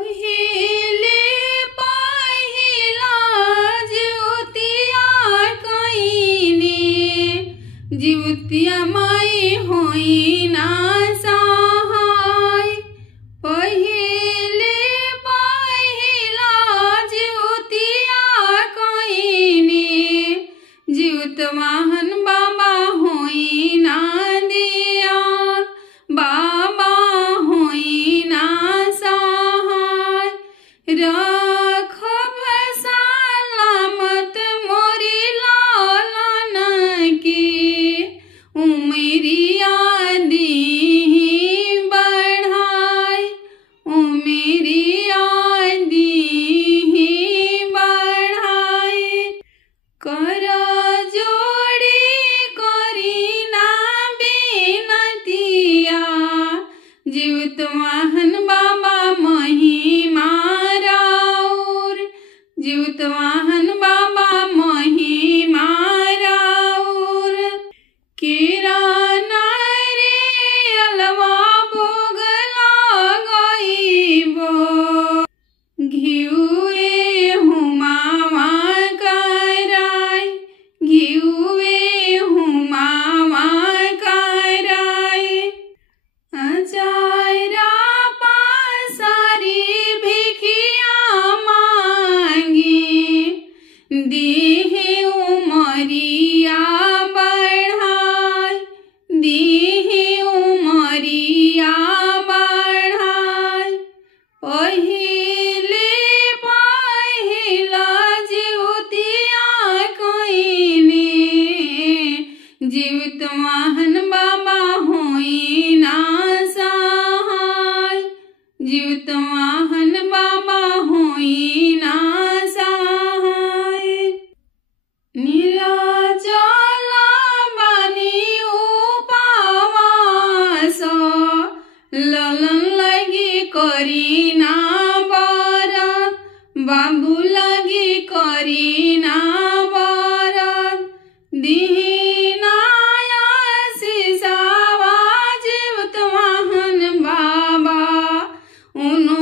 पहिले पहिला जिउतिया कइने जिउतिया माई होइना सहाय। पहिले पहिला जिउतिया कइने जिउत वाहन बाबा होइना दियाल बाबा होइना सहाय। रखब सलामत मोरी लालन के उमरिया दीहि बढ़ाई उमरिया दीहि बढ़ाई। कर जोड़ी करीना बिनतिया जीवित वाहन बाबा महिमा राउर जीवित वाहन बाबा महिमा राउर। किराना रे अलवा भोग लगाइबो घिउए हुमावा कराई घिउए हुमावा कराई। अचारा पासारी भिखिया मांगी दीहि उमरिया बढ़ाई दीहि उमरिया बढ़ाई। पहिले पहिला जिउतिया कइने जीवित वाहन बाबा होइना सहाय जीवित वाहन बाबा होइना सहाय। निराजल बानी उपवास ललन लगी करीना बरत बाबू लगी करीना बरत। दीना आशीषवा जीवित वाहन बाबा उनो